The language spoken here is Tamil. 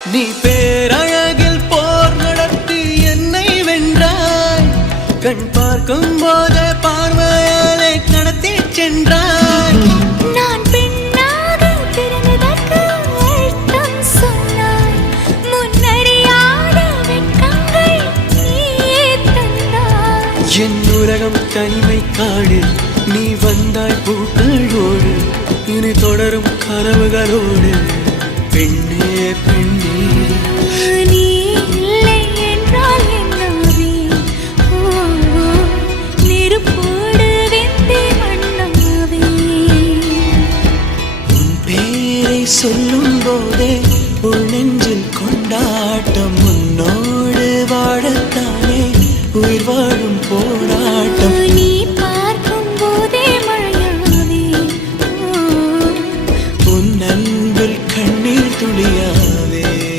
நீ பேரழகில் போர் நடத்தி என்னை வென்றாய். கண் பார்க்கும் போதே பார்வையாலே கடத்தி சென்றாய். நான் பெண்ணாக பிறந்ததற்கு அர்த்தம் சொன்னாய். முன்னறியாத வெட்கங்கள் நீயே தந்தாய். என் உலகம் தனிமை காடு. நீ வந்தாய் பூக்களோடு. இனி தொடரும் கனவுகளோடு. பெண்ணே பெண்ணே நீ இல்லை என்றால் என்னவே? நெருப்போடு வெந்தே மண்ணாவே. உன் பேரை சொல்லும் போதே உன் நெஞ்சில் கொண்டாட்டம்.